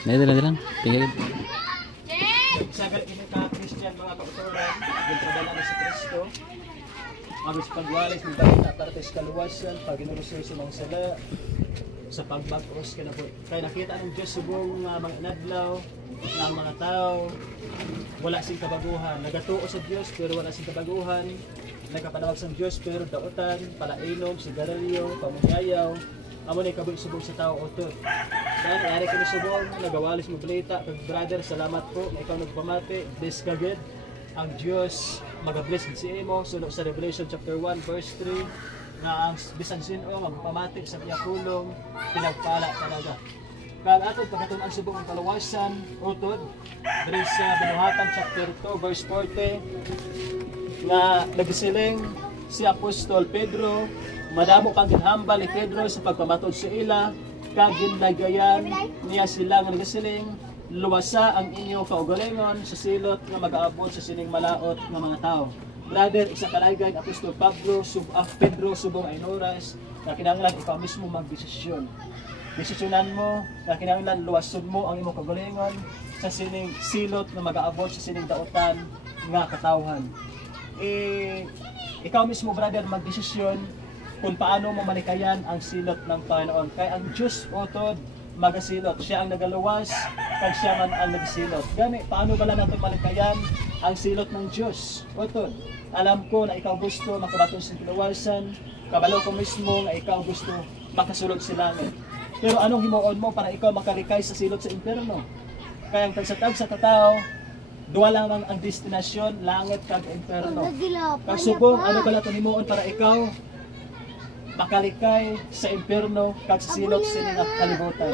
Dali lang. Tingnan. Sagal ini ka Christian mga kauturan, ginpadala ni si Kristo. Agos pagwalis ng balita para sa kaluwasan, paginurusur sa mga sala, sa pagbagros ka na po. Kaya nakita ng Diyos subong mga inadlaw, ng mga tao, wala sing kabaguhan. Nagatuo sa Diyos pero wala sing kabaguhan. Nagkapanawag sa Diyos pero dautan, palainom, sigarilyo, pamunyayaw. Amo ni kaboy subong sa tao utot. Dan ari kami subong nagawalis mo balita kag brother, salamat po na ikaw nagpamati. Bless ka gid. Ang Diyos magabless gid si imo sunod sa Revelation chapter 1 verse 3 nga ang bisan sino magpamati sa iya pulong pinagpala talaga. Kag aton pagkatun-an subong ang kaluwasan utod diri sa Binuhatan chapter 2 verse 40 nga nagsiling si Apostol Pedro, madamo kang ginhambal ni Pedro sa pagpamatod sa ila, kag ginlagayan niya sila nga nagsiling, luwasa ang inyong kaugalingon sa silot nga mag-aabot sa sining malaot nga mga tao. Brother, isa kalaygan Apostol Pedro subong ay oras na kinahanglan ikaw mismo magdesisyon. Desisyonan mo na kinahanglan luwason mo ang imong kaugalingon sa sining silot nga mag-aabot sa sining dautan nga katawhan. Ikaw mismo brother magdesisyon kung paano mo malikayan ang silot ng Panginoon. Kaya ang Diyos utod magasilot. Siya ang nagaluwas, kag siya man ang nagsilot. Gani, paano ba lang natin malikayan ang silot ng Diyos? Utod, alam ko na ikaw gusto makabaton sa kiluwasan, kabalo ko mismo na ikaw gusto makasulod sa langit. Pero anong himuon mo para ikaw makalikay sa silot sa impyerno? Kaya ang tagsatag sa katao, duwa lamang ang destinasyon, langit kag impyerno. Kag subong, ano ba natin himuon para ikaw makalikay sa impyerno kag sa silot sa inyong kalibutan.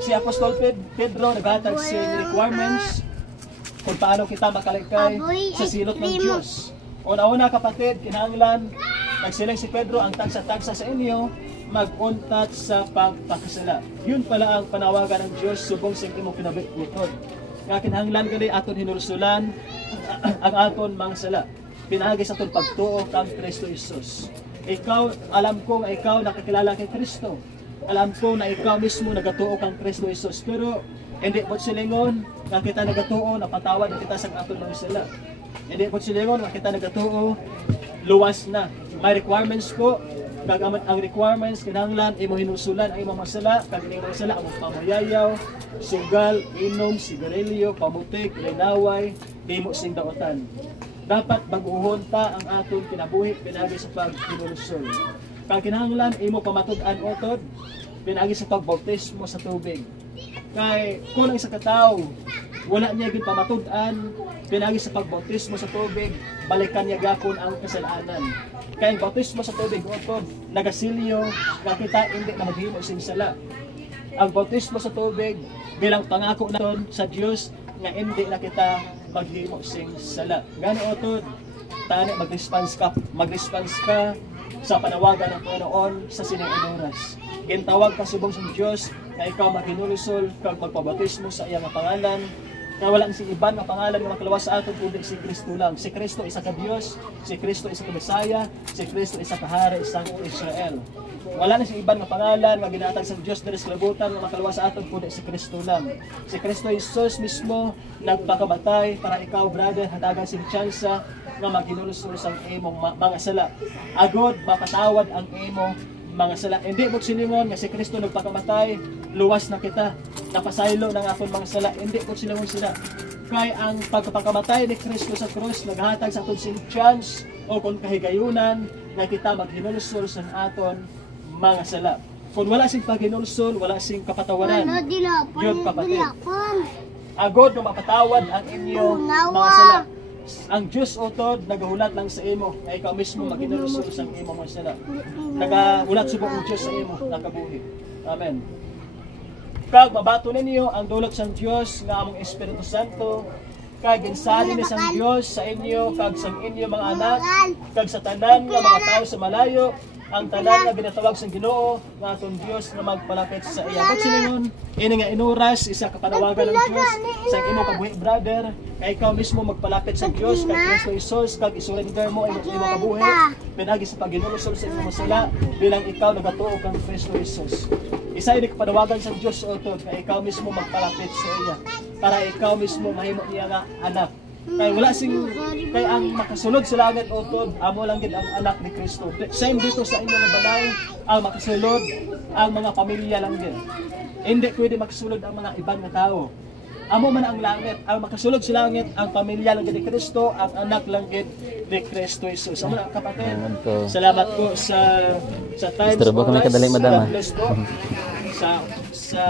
Si Apostol Pedro naghatag sa requirements kung paano kita makalikay sa silot ng Diyos. Una-una kapatid, kinahanglan nagsiling si Pedro ang tagsa-tagsa sa inyo mag-untat sa pagpakasala. Yun pala ang panawagan ng Diyos subong sa imong kinabit-butod. Nga kinahanglan gali aton hinulusulan ang aton mga sala. Pinagi sa aton pagtuo kang Kristo Jesus. Ikaw, alam ko nga ikaw nakakilala kay Kristo. Alam ko na ikaw mismo nagatuo kang Kristo Jesus. Pero hindi po silingon nga kita nagatuo, napatawad na kita sa aton mga sala. Hindi po silingon nga kita nagatuo, luwas na. May requirements po. Kagamat ang requirements, kinahanglan imo hinusulan ang imong masala, kag imong masala ang pamayayaw, sugal, inom, sigarilyo, pamutik, linaway, himo sing daotan. Dapat baguhon pa ang aton kinabuhi pinagi sa paghinulusol. Kag kinahanglan imo pamatud-an utod pinagi sa pagbautismo sa tubig. Kay kung ang isa ka tawo wala niya gid pamatud-an pinagi sa pagbautismo sa tubig, balikan niya gapon ang kasalanan. Kaya ang bautismo sa tubig utod nagasilyo nga kita hindi na maghimo sing sala. Ang bautismo sa tubig bilang pangako naton sa Dios nga hindi na kita maghimo sing sala. Gani utod tani mag-response ka sa panawagan ng Panginoon sa sining oras. Gintawag ka subong sa Dios na ikaw maghinulusol kag magpabautismo sa iyang pangalan. Na wala sing iban nga pangalan nga makalawas sa aton kundi si Kristo lang. Si Kristo isa ka Dios, si Kristo isa ka Mesaya, si Kristo isa ka hari sa Israel. Wala na sing iban nga pangalan nga ginatag sa Dios diri sa kalibutan nga makalawas sa aton kundi si Kristo lang. Si Kristo Jesus mismo nagpakamatay para ikaw brother hatagan sing tsansa nga maghinulusol sa imong mga sala. Agod mapatawad ang imong mga sala. Hindi mo silingon nga si Kristo nagpakamatay, luwas na kita, napasaylo ng aton mga sala. Hindi mo silingon sila. Kay ang pagpakamatay ni Kristo sa krus naghatag sa aton sing chance o kung kahigayunan nga kita maghinulusol sa aton mga sala. Kung wala sing paghinulusol, wala sing kapatawaran. Yun kapatid. Agod na mapatawad ang inyong mga sala. Ang Diyos utod nagahulat lang sa imo nga ikaw mismo maghinulusol sa imong mga sala. Nagahulat subong ang Diyos sa imo nakabuhi. Amen. Kag mabato ninyo ang dulot sa Diyos nga among Espiritu Santo, kag ginsalin ni sang Diyos sa inyo kag sa inyo mga anak, kag sa tanan nga mga tawo sa malayo, ang tanan nga ginatawag sa Ginoo nga atong Dios nga magpalapit sa iya. Kung silingon, ini nga inuras isa ka panawagan ng Dios sa imo kabuhi brother, kay ikaw mismo magpalapit sa Dios kay Kristo Jesus kag isurrender mo imo kabuhi pinagi sa paghinulusol sa imong sala bilang ikaw nagatuo kang Kristo Jesus. Isa ini kapanawagan sa Dios utod kay ikaw mismo magpalapit sa iya para ikaw mismo mahimo niya nga anak. Kay wala kay ang makasulod sa langit utod amo lang gid ang anak ni Kristo. Same dito sa inyo nga balay, ang makasulod ang mga pamilya lang gid. Hindi pwede makasulod ang mga ibang nga tao. Amo man ang langit, ang makasulod sa langit ang pamilya lang gid ni Kristo, ang anak lang gid ni Kristo Jesus. Amo na kapatid. Salamat po sa time. Gusto ba kami kadali madama? Sa